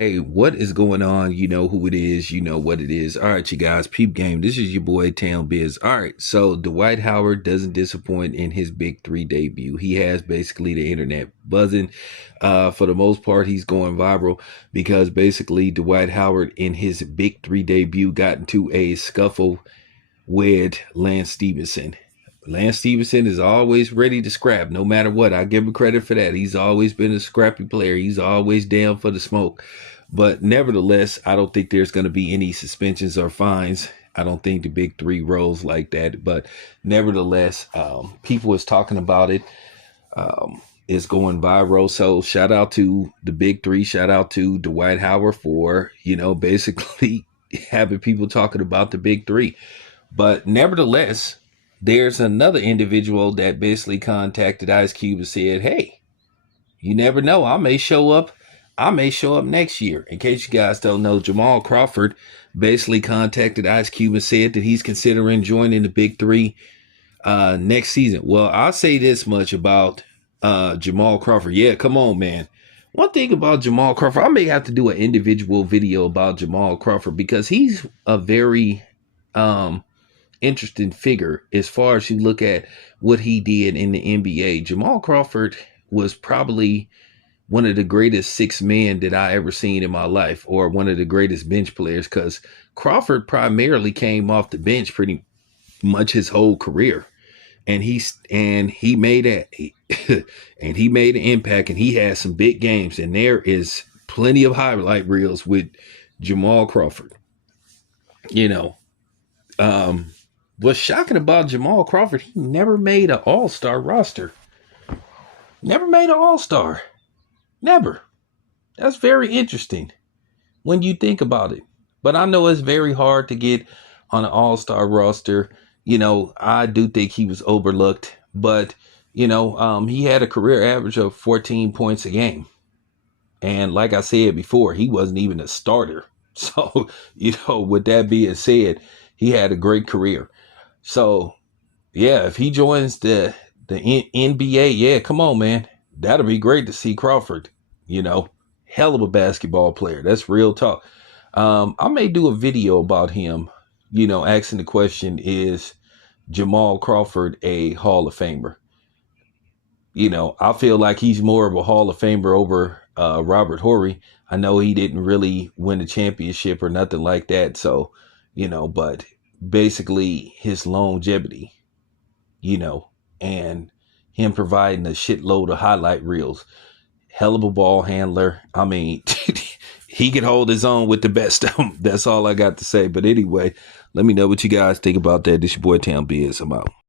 Hey, what is going on? You know who it is. You know what it is. All right, you guys, peep game. This is your boy Town Biz. All right, so Dwight Howard doesn't disappoint in his Big 3 debut. He has basically the internet buzzing. For the most part, he's going viral because basically Dwight Howard in his Big 3 debut got into a scuffle with Lance Stevenson. Lance Stevenson is always ready to scrap, no matter what. I give him credit for that. He's always been a scrappy player. He's always down for the smoke. But nevertheless, I don't think there's going to be any suspensions or fines. I don't think the Big 3 rolls like that. But nevertheless, people is talking about it. It's going viral. So shout out to the Big 3. Shout out to Dwight Howard for, basically having people talking about the Big 3. But nevertheless, there's another individual that basically contacted Ice Cube and said, hey, you never know. I may show up. I may show up next year. In case you guys don't know, Jamal Crawford basically contacted Ice Cube and said that he's considering joining the Big 3 next season. Well, I'll say this much about Jamal Crawford. Yeah, come on, man. One thing about Jamal Crawford, I may have to do an individual video about Jamal Crawford because he's a very interesting figure as far as you look at what he did in the NBA. Jamal Crawford was probably one of the greatest 6 men that I ever seen in my life, or one of the greatest bench players, because Crawford primarily came off the bench pretty much his whole career. And he made and he made an impact, and he had some big games, and there is plenty of highlight reels with Jamal Crawford. What's shocking about Jamal Crawford, he never made an all-star roster. Never made an all-star. Never. That's very interesting when you think about it. But I know it's very hard to get on an all-star roster. I do think he was overlooked. But, he had a career average of 14 points a game. And like I said before, he wasn't even a starter. So, with that being said, he had a great career. So, yeah, if he joins the NBA, yeah, come on, man. That'll be great to see Crawford. Hell of a basketball player. That's real talk. I may do a video about him, asking the question, is Jamal Crawford a Hall of Famer? I feel like he's more of a Hall of Famer over Robert Horry. I know he didn't really win a championship or nothing like that. So, but basically his longevity, and him providing a shitload of highlight reels. Hell of a ball handler. I mean, he could hold his own with the best of them. That's all I got to say. But anyway, let me know what you guys think about that. This your boy Town Biz. I'm out.